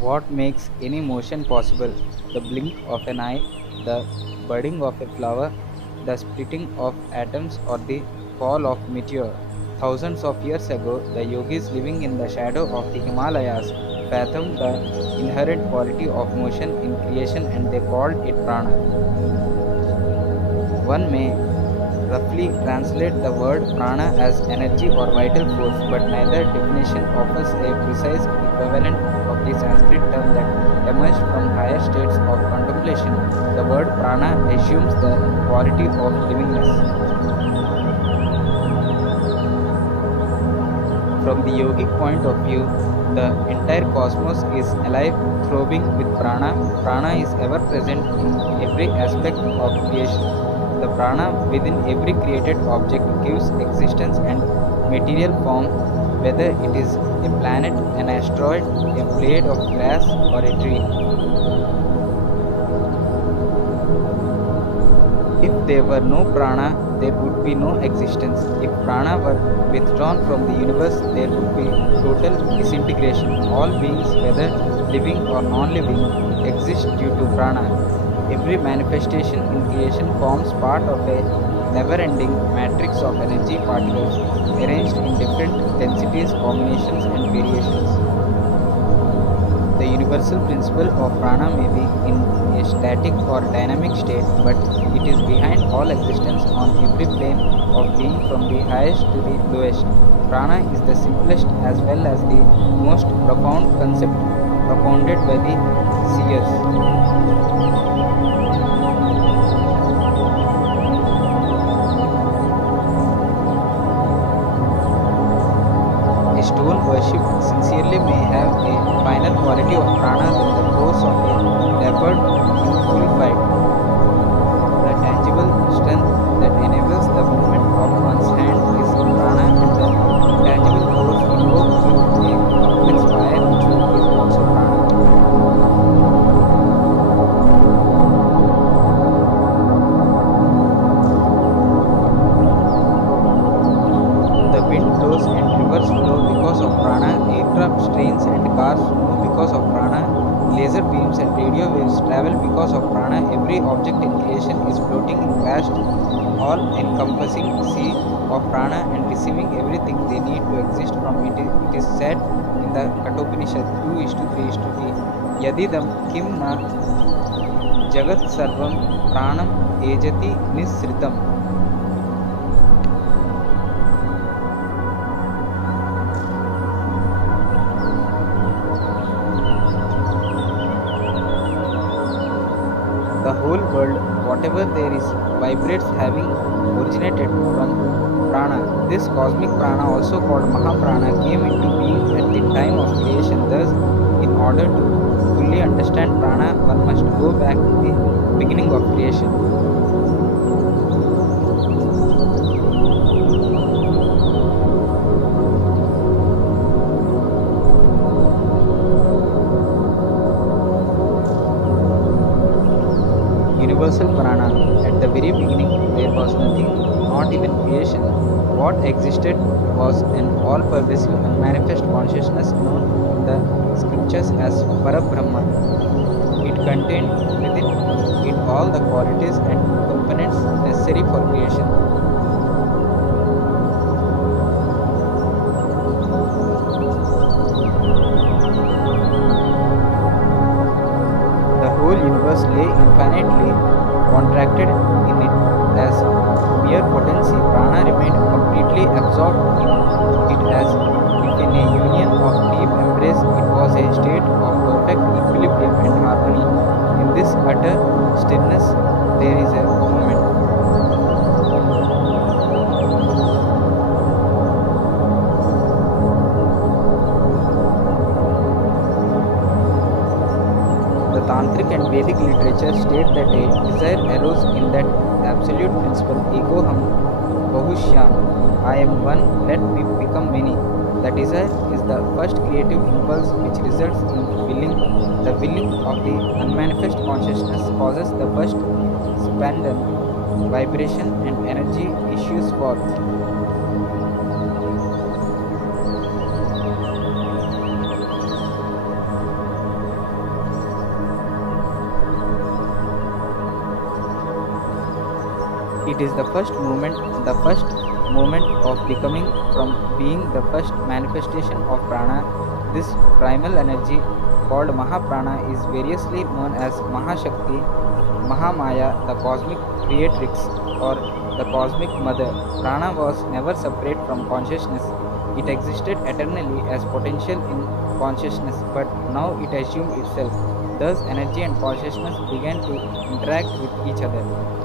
What makes any motion possible? The blink of an eye, the budding of a flower, the splitting of atoms, or the fall of meteor. Thousands of years ago, the yogis living in the shadow of the Himalayas fathomed the inherent quality of motion in creation and they called it prana. One may roughly translate the word prana as energy or vital force, but neither definition offers a precise equivalent of the Sanskrit term that emerged from higher states of contemplation. The word prana assumes the quality of livingness. From the yogic point of view, the entire cosmos is alive, throbbing with prana. Prana is ever present in every aspect of creation. The prana within every created object gives existence and material form, whether it is a planet, an asteroid, a blade of grass, or a tree. If there were no prana, there would be no existence. If prana were withdrawn from the universe, there would be total disintegration. All beings, whether living or non living, exist due to prana. Every manifestation in creation forms part of a never ending matrix of energy particles arranged in different densities, combinations, and variations. The universal principle of prana may be in a static or dynamic state, but it is behind all existence on every plane of being from the highest to the lowest. Prana is the simplest as well as the most profound concept propounded by the seers. A stone worshipped sincerely may have a finer quality of prana than the pose of a leopard in full fight. The tangible strength that enables the movement of one's hand is prana, and the intangible force invoked through a complex fire ritual is also prana. The wind blows and rivers flow because of prana, aircraft trains and cars move because of prana, laser beams and radio waves travel because of prana. Every object in creation is floating in vast, all-encompassing sea of prana and receiving everything they need to exist from it. It is said in the Kathopanishad 2:3:3, Yadidam kim na jagat sarvam pranam ejati nisritam. The whole world, whatever there is, vibrates having originated from prana. This cosmic prana, also called Mahaprana, came into being at the time of creation. Thus, in order to fully understand prana, one must go back to the beginning of creation. Universal prana. At the very beginning, there was nothing, not even creation. What existed was an all pervasive, unmanifest consciousness known in the scriptures as Parabrahma. It contained within it all the qualities and components necessary for creation. The whole universe lay infinitely contracted in it as mere potency. Prana remained completely absorbed in it as if in a union of deep embrace. It was a state of perfect equilibrium and harmony. In this utter stillness, there is a moment. The Tantric and Vedic literature state that a desire arose in that absolute principle, egoham bahushyam, I am one, let me become many. The desire is the first creative impulse which results in willing. The willing of the unmanifest consciousness causes the first spandal, vibration, and energy issues forth. It is the first moment of becoming from being the first manifestation of prana. This primal energy called Mahaprana is variously known as Mahashakti, Mahamaya, the cosmic creatrix, or the cosmic mother. Prana was never separate from consciousness. It existed eternally as potential in consciousness, but now it assumed itself. Thus, energy and consciousness began to interact with each other.